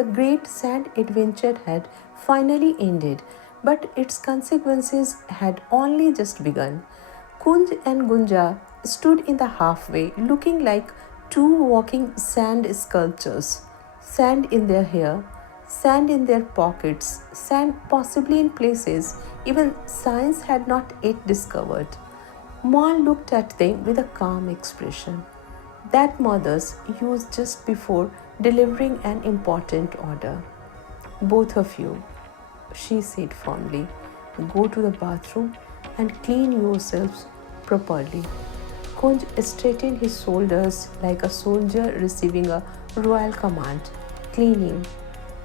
The great sand adventure had finally ended, but its consequences had only just begun. Kunj and Gunja stood in the halfway, looking like two walking sand sculptures. Sand in their hair, sand in their pockets, sand possibly in places even science had not yet discovered. Ma looked at them with a calm expression that mothers use just before delivering an important order. Both of you, she said firmly, go to the bathroom and clean yourselves properly. Kunj straightened his shoulders like a soldier receiving a royal command. Cleaning.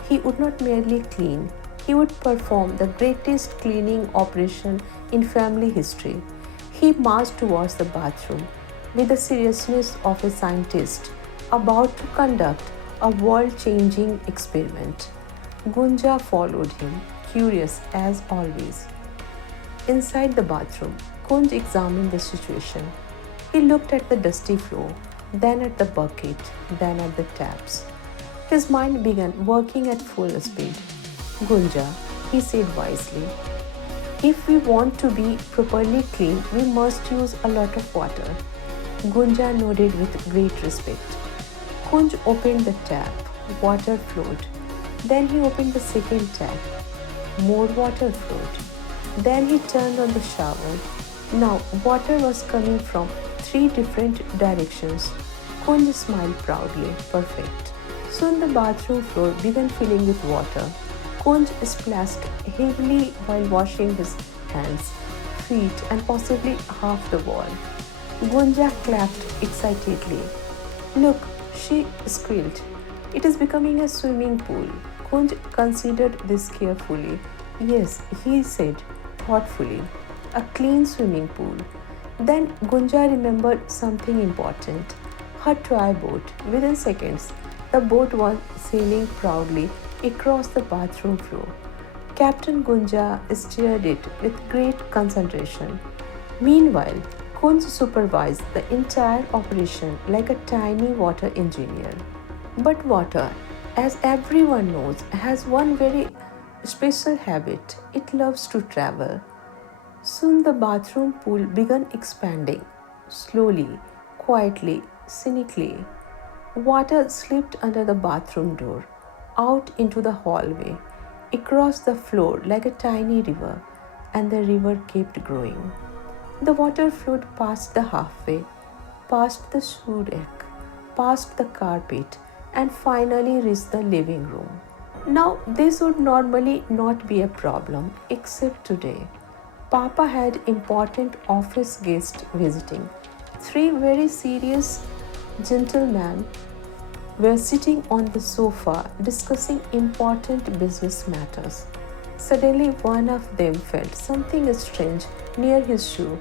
He would not merely clean, he would perform the greatest cleaning operation in family history. He marched towards the bathroom with the seriousness of a scientist about to conduct a world changing experiment. Gunja followed him, curious as always. Inside the bathroom, Kunj examined the situation. He looked at the dusty floor, then at the bucket, then at the taps. His mind began working at full speed. Gunja, he said wisely, if we want to be properly clean, we must use a lot of water. Gunja nodded with great respect. Kunj opened the tap. Water flowed. Then he opened the second tap. More water flowed. Then he turned on the shower. Now water was coming from three different directions. Kunj smiled proudly. Perfect. Soon the bathroom floor began filling with water. Kunj splashed heavily while washing his hands, feet, and possibly half the wall. Gunja clapped excitedly. Look, she squealed. It is becoming a swimming pool. Kunj considered this carefully. Yes, he said thoughtfully. A clean swimming pool. Then Gunja remembered something important. Her toy boat. Within seconds, the boat was sailing proudly across the bathroom floor. Captain Gunja steered it with great concentration. Meanwhile, Kunj supervised the entire operation like a tiny water engineer. But water, as everyone knows, has one very special habit. It loves to travel. Soon the bathroom pool began expanding. Slowly, quietly, cynically. Water slipped under the bathroom door, out into the hallway, across the floor like a tiny river, and the river kept growing. The water flowed past the halfway, past the shoe rack, past the carpet, and finally reached the living room. Now, this would normally not be a problem, except today. Papa had important office guests visiting. Three very serious gentlemen were sitting on the sofa discussing important business matters. Suddenly, one of them felt something strange near his shoe.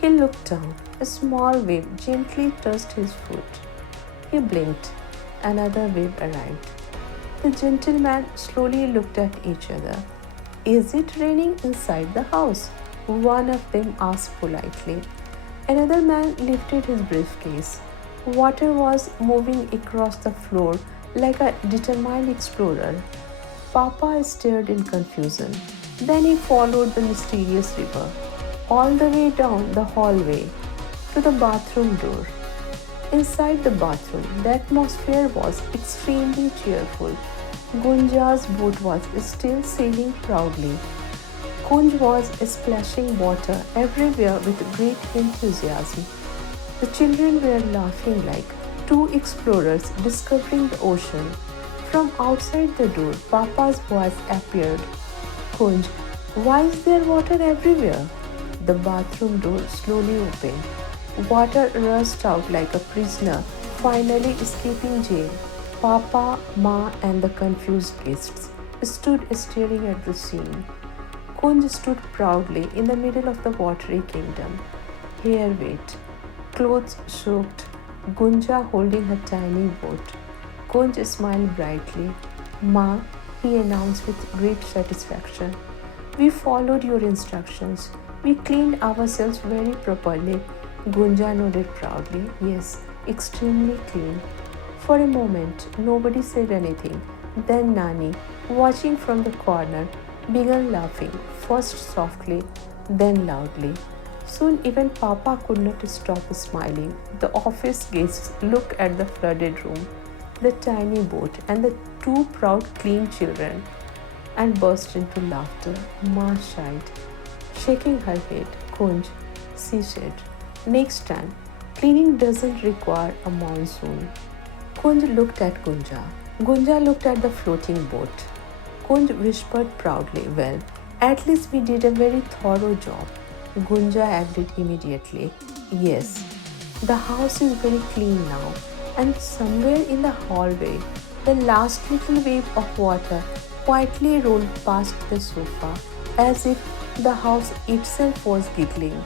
He looked down. A small wave gently touched his foot. He blinked. Another wave arrived. The gentlemen slowly looked at each other. Is it raining inside the house? One of them asked politely. Another man lifted his briefcase. Water was moving across the floor like a determined explorer. Papa stared in confusion. Then he followed the mysterious river all the way down the hallway to the bathroom door. Inside the bathroom, the atmosphere was extremely cheerful. Gunja's boat was still sailing proudly. Kunj was splashing water everywhere with great enthusiasm. The children were laughing like two explorers discovering the ocean. From outside the door, Papa's voice appeared. Kunj, why is there water everywhere? The bathroom door slowly opened. Water rushed out like a prisoner, finally escaping jail. Papa, Ma, and the confused guests stood staring at the scene. Kunj stood proudly in the middle of the watery kingdom. Hair wet, clothes soaked, Gunja holding her tiny boat. Kunj smiled brightly. Ma, he announced with great satisfaction. We followed your instructions. We cleaned ourselves very properly. Gunja nodded proudly. Yes, extremely clean. For a moment, nobody said anything. Then Nani, watching from the corner, began laughing, first softly, then loudly. Soon even Papa could not stop smiling. The office guests looked at the flooded room, the tiny boat, and the two proud, clean children and burst into laughter. Ma sighed, shaking her head. Kunj, she said, next time, cleaning doesn't require a monsoon. Kunj looked at Gunja. Gunja looked at the floating boat. Kunj whispered proudly, well, at least we did a very thorough job. Gunja agreed immediately. Yes, the house is very clean now, and somewhere in the hallway, the last little wave of water quietly rolled past the sofa as if the house itself was giggling.